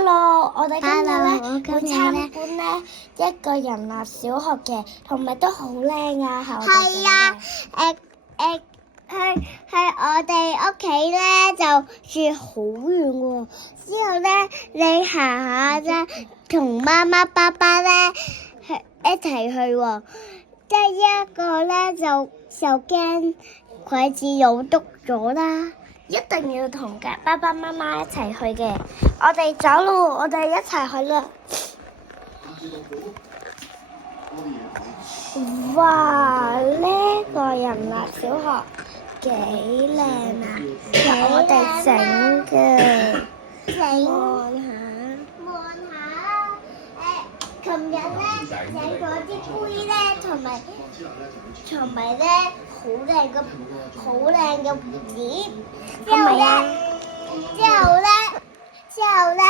Hello，我哋今日咧 Hello，會參觀咧一個人立小學嘅，同埋都好靚啊，係我哋整嘅。係啊，去我哋屋企咧就住好遠喎。之後咧，你行下啫，同媽媽爸爸咧一齊去喎。即係一個咧就驚筷子有篤咗啦。一定要同嘅爸爸媽媽一齊去嘅。我哋走咯，我哋一齊去啦。哇！呢個人立小學幾靚啊！係我哋整嘅。望下琴日咧整咗啲杯咧，同埋咧好靚嘅碟。之後咧，